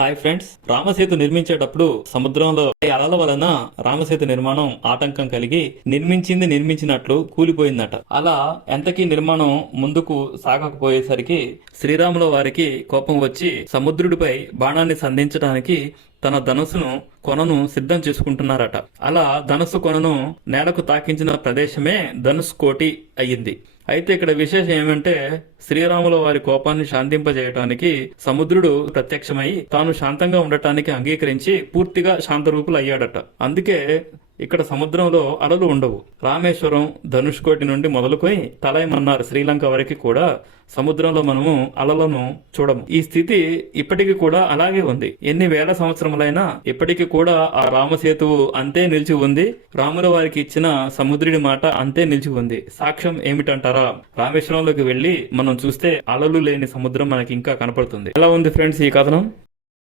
Hi friends Ram Setu నిర్మించేటప్పుడు సముద్రంలో అలల వలన రామసేతు నిర్మాణం ఆటంకం కలిగి నిర్మించింది నిర్మించినట్లు కూలిపోయిందట. అలా ఎంతకీ నిర్మాణం ముందుకు సాగకపోయేసరికి శ్రీరాముల వారికి కోపం వచ్చి సముద్రుడిపై బాణాన్ని సంధించడానికి తన ధనుసును కొనను సిద్ధం చేసుకుంటున్నారట. అలా ధనుసు కొనను నేలకు తాకించిన ప్రదేశమే ధనుసు కోటి అయ్యింది. అయితే ఇక్కడ విశేషం ఏమంటే శ్రీరాముల వారి కోపాన్ని శాంతింపజేయటానికి సముద్రుడు ప్రత్యక్షమై తాను శాంతంగా ఉండటానికి అంగీకరించి పూర్తిగా శాంతరూపులు అయ్యాడట అందుకే ఇక్కడ సముద్రంలో అలలు ఉండవు. రామేశ్వరం ధనుష్కోటి నుండి మొదలుకొని తలైమన్నారు శ్రీలంక వరకు కూడా సముద్రంలో మనము అలలను చూడము. ఈ స్థితి ఇప్పటికీ కూడా అలాగే ఉంది. ఎన్ని వేల సంవత్సరములైనా ఇప్పటికీ కూడా ఆ రామసేతు అంతే నిలిచి ఉంది. రాముల వారికి ఇచ్చిన సముద్రుడి మాట అంతే నిలిచి ఉంది. సాక్ష్యం ఏమిటంటారా? రామేశ్వరంలోకి వెళ్ళి మనం చూస్తే అలలు లేని సముద్రం మనకి ఇంకా కనపడుతుంది. ఎలా ఉంది ఫ్రెండ్స్ ఈ కథనం?